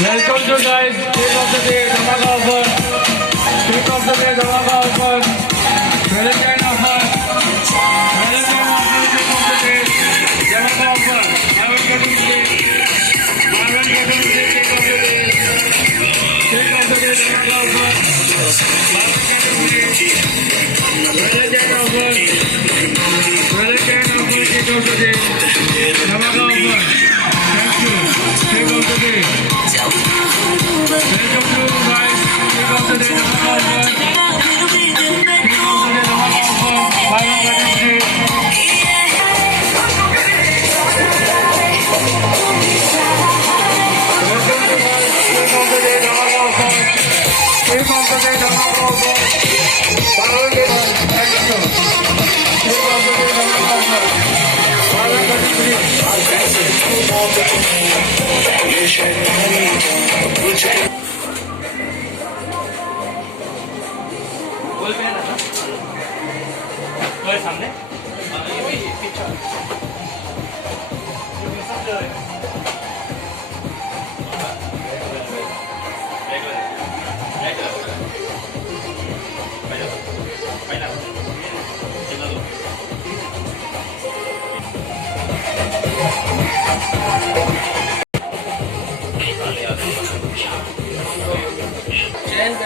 Welcome to guys, Cake of the Day, Dhamaka offer. Cake of the Day, Dhamaka offer. Valentine offer. Valentine offer, Cake of the Day, Dhamaka offer. Marvel cutting stick. Marvel cutting stick, Cake of the Day. Cake of the Day, Dhamaka offer. Marvel cutting stick. Valentine offer. Valentine offer, Cake of the Day, Dhamaka offer. Thank you. Cake of the Day. Welcome to guys, Cake of the Day, Dhamaka offer. Cake of the Day, Dhamaka offer. Marvel cutting stick. Welcome to guys, Cake of the Day, Dhamaka offer. Cake of the Day, Dhamaka offer. Marvel cutting stick. Thank you. Cake of the Day, Dhamaka offer. Marvel cutting stick. गोल पे है ना सामने change